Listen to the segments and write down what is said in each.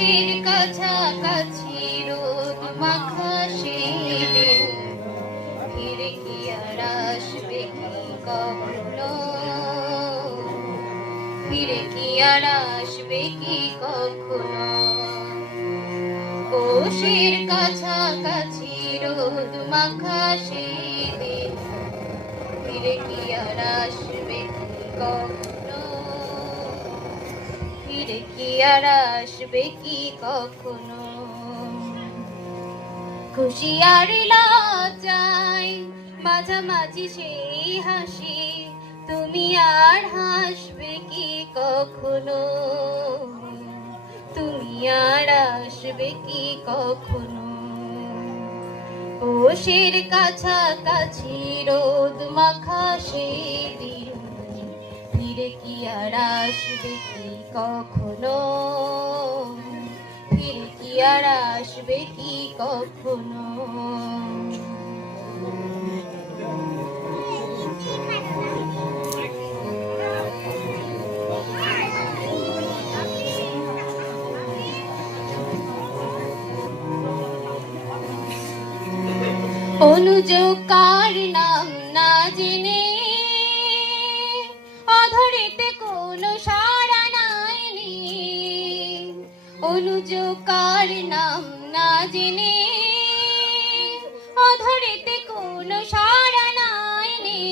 পৌষের কাছাকাছি রোদ মাখা সেদিন ফিরে কি আর আসবে কি কখনো, ফিরে কি আর আসবে কি কখনো। পৌষের কাছাকাছি রোদ মাখা সেদিন ফিরে কি আর আসবে কি কখনো, ফিরে কি আর আসবে কি কখনো। খুশি আর লজ্জায় মাঝামাঝি সেই হাসি, তুমি আর হাসবে কি কখনো, তুমি আর আসবে কি কখনো। পৌষের কাছাকাছি রোদ মাখা সেদিন ফিরে কি আর আসবে কি কখনো, ফিরে কি আর আসবে কি কখনো। অনুজ কার নাম না জেনে অধরেতে কোনো সাড়া নাইনি, অনুজ কার নাম না জেনে অধরেতে কোনো সাড়া নাইনি।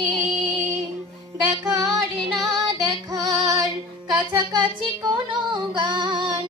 দেখার না দেখার কাছাকাছি কোনো গান